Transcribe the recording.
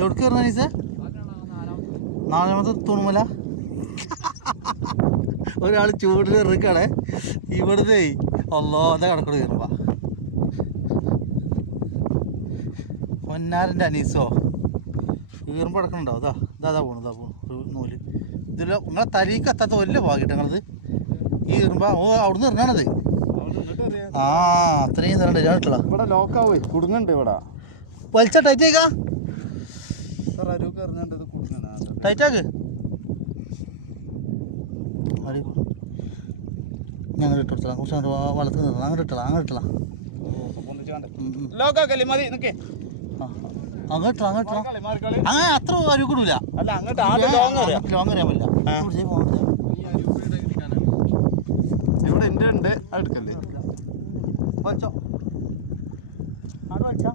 എവിടേക്ക് കയറുന്ന നൈസേ? നാലാമത്തെ തൂണുമല. ഒരാൾ ചൂടിൽ ഇറക്കാണേ ഇവിടുന്നേ. അല്ലോ എന്താ കിടക്കണ കയറുമ്പോ പൊന്നാരൻ്റെ അനീസോ കീറുമ്പോൾ കിടക്കണുണ്ടോ? ഇതാ പോണു ഒരു നൂല്. ഇതിൽ നിങ്ങളെ തലയ്ക്ക് എത്താത്ത വലിയ ഭാഗിട്ട് ഞങ്ങളത് ഈ കീറുമ്പോ അവിടുന്ന് ഇറങ്ങാണത്. ആ അത്രയും തരണ്ട ചേട്ടാ. ഇവിടെ ലോക്കാവേ കുടുങ്ങുന്നുണ്ട്. ഇവിടെ വലിച്ച ടൈറ്റേക്കാ ടൈറ്റാക്ക്. ഞങ്ങൾ ഇട്ടെടുത്തலாம் കുറച്ച് വളർത്ത് അങ്ങോട്ട് ഇട്ടலாம் അങ്ങോട്ട് ഇട്ടலாம் അങ്ങനെ അത്ര അരുവ് കൂടൂല. ലോങ് അറിയാൻ പറ്റില്ല. ഇവിടെ എൻ്റെ ഉണ്ട്. അടുക്കല്ലേ വലിച്ചോ അവിടെ വലിച്ചാ